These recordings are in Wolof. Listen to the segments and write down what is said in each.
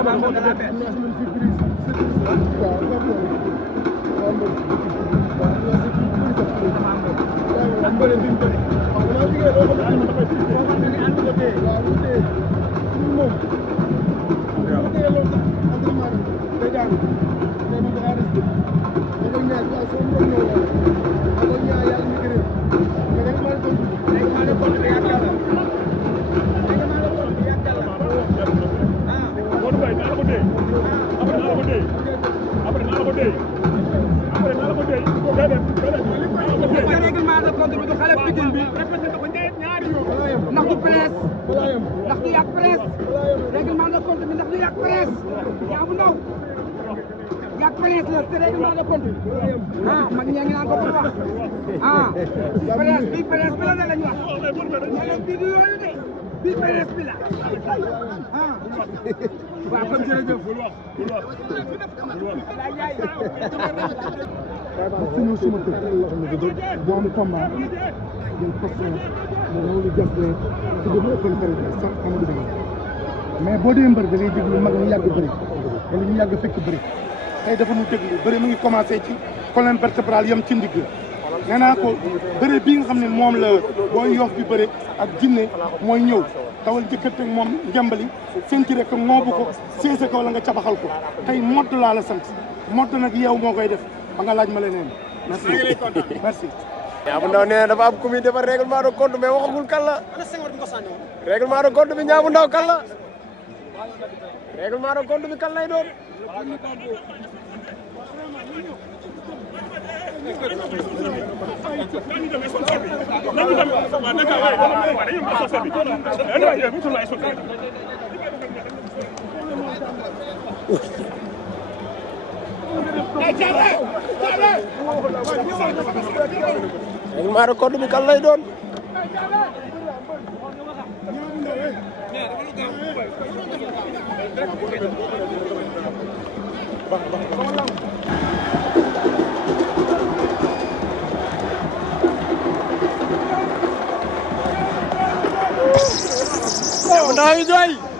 Ndaw Ndoye mais boo dee mbër da ngay déglu mag ñu yàgg bëri wala ñu yàgg fekk bëri tey dafa nu déglu bëri mu ngi commencé ci colonne vertébrale yam ci ndigg nee naa ko bëri bii nga xam ne moom la booy Yoff bi bëri ak jinne mooy ñëw dawal jëkkante moom njambali sentiré ko ngoobu ko séese ko wala nga cabaxal ko tey modd laa la sant modd nag yow moo koy def ba nga laaj ma leneen merci merci. Niang bu Ndaw nee na dafa am comité defar règlement de compte mais waxagul kan la règlement de compte bi Niang bu Ndaw kan la règlement de compte bi kan lay doon. règlement de compte bi kan lay doon. Ndaw Ndoye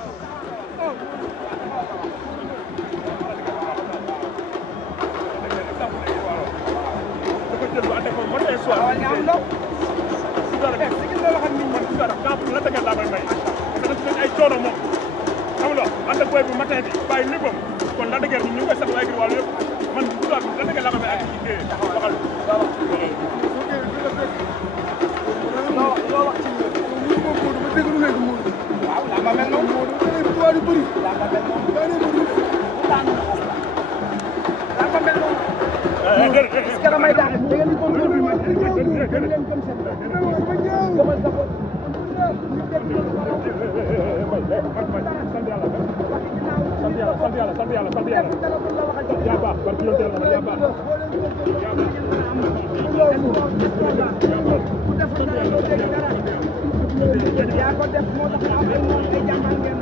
sant yàlla sant yàlla sant yàlla yaa baax barki yow teel yaa baax yaa ko def moo tax am ay noon ay jàmbaar ngeen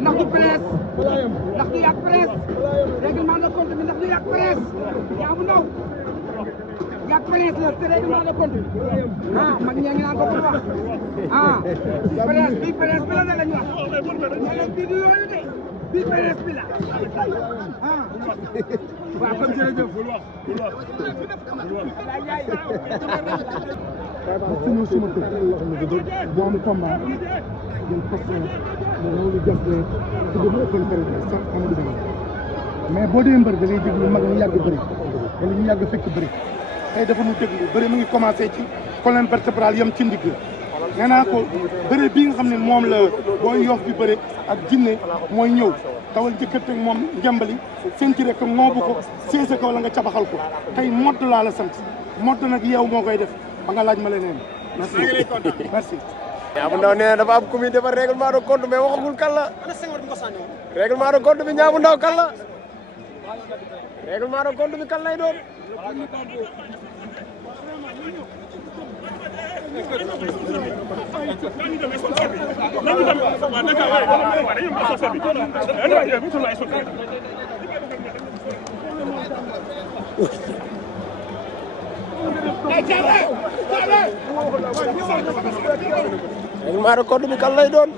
ndax du presse ndax du yàq presse règlement de compte bi ndax du yàq presse yaa bu ndaw yàq presse la te règlement de compte ah mag ñaa ngi naan ko pour wax ah presse bi presse bi la ne lañu wax ñeneen bi du yooyu de bi presse bi la ah waaw kon jërëjëf suñu suma kër bu am combat jël posté mo loolu jàppale ci bu open presse sax Amadou Ba mais boo dee mbër da ngay déglu mag ñu yàgg bëri wala ñu yàgg fekk bëri tey dafa nu déglu bëri mu ngi commencé ci colonne vertébrale yam ci ndigg nee naa ko bëri bii nga xam ne moom la booy Yoff bi bëri ak jinne mooy ñëw tawal jëkkërte moom njambali senti rek ngoobu ko séese ko wala nga cabaxal ko tey modd laa la sant modd nag yow moo koy def ba nga laaj ma leneen merci merci Niang bu Ndaw nee na dafa am comité defar règlement de compte mais waxagul kan la règlement de compte bi Niang bu Ndaw kan la règlement de compte bi kan lay doon règlement de compte bi kan lay doon